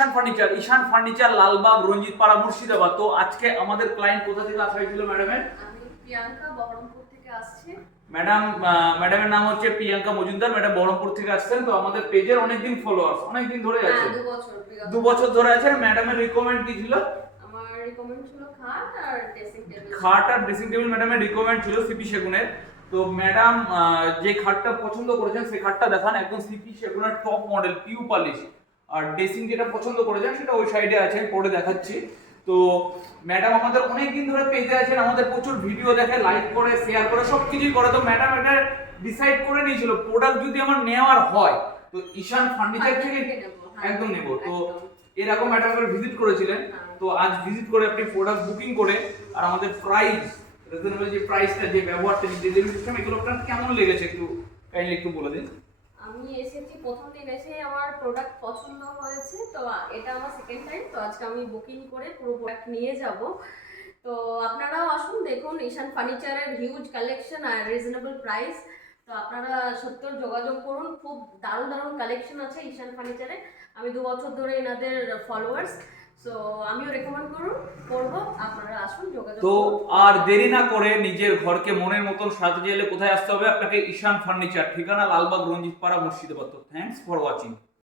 ঈশান furniture Lalbagh রঞ্জিত পাড়া মুর্শিদাবাদ। তো আজকে আমাদের ক্লায়েন্ট কোথা থেকে আসা হয়েছিল ম্যাডামের? আমি প্রিয়াঙ্কা বহরমপুর থেকে আসছি। ম্যাডামের নাম হচ্ছে প্রিয়াঙ্কা মজুমদার। ম্যাডাম বহরমপুর থেকে আসছেন। তো আমাদের পেজের অনেকদিন ফলোয়ার্স, অনেকদিন ধরে আছে। হ্যাঁ, 2 বছর। 2 বছর ধরে আছে। ম্যাডামের রিকমেন্ড কি ছিল? আমার রিকমেন্ড ছিল খাট আর ড্রেসিং টেবিল। খাট আর ড্রেসিং টেবিল ম্যাডামের রিকমেন্ড ছিল সিপি সেগুনের। তো ম্যাডাম যে খাটটা পছন্দ করেছেন সেই খাটটা দেখান, একদম সিপি সেগুনের টপ মডেল পিউ পলিশ। আর ড্রেসিং যেটা পছন্দ করেছেন সেটা ওই সাইডে আছে, পরে দেখাচ্ছি। তো ম্যাডাম আমাদের অনেক দিন ধরে পেজে আছেন, আমাদের প্রচুর ভিডিও দেখে, লাইক করে, শেয়ার করে, সব কিছুই করে। তো ম্যাডাম এটা ডিসাইড করে নিয়েছিল প্রোডাক্ট যদি আমার নেওয়ার হয় তো ঈশান ফার্নিচার থেকে একদম নেব। তো এরকম ম্যাডাম ভিজিট করেছিলেন। তো আজ ভিজিট করে আপনি প্রোডাক্ট বুকিং করে আর আমাদের প্রাইস রিজনেবল, যে প্রাইসটা, যে ব্যবহারটা, যে ডেলিভারি সিস্টেম, এগুলো আপনার কেমন লেগেছে একটু কাইন্ডলি একটু বলে দিন। আমি এসেছি, প্রথম দিন এসে আমার প্রোডাক্ট পছন্দ হয়েছে। তো এটা আমার সেকেন্ড টাইম। তো আজকে আমি বুকিং করে পুরো প্রোডাক্ট নিয়ে যাব। তো আপনারাও আসুন, দেখুন ঈশান ফার্নিচারের হিউজ কালেকশন আর রিজনেবল প্রাইস। তো আপনারা সত্তর যোগাযোগ করুন, খুব দারুণ দারুণ কালেকশন আছে ঈশান ফার্নিচারে। আমি 2 বছর ধরে এনাদের ফলোয়ার্স। সো আমিও রেকমেন্ড করব, আপনারা আসুন, যোগাযোগ তো করুন। আর দেরি না করে নিজের ঘরকে মনের মতন সাজাতে গেলে কোথায় আসতে হবে? আপনাকে ঈশান ফার্নিচার, ঠিকানা লালবাগ রঞ্জিত পাড়া মুর্শিদাবাদ। Thanks for watching.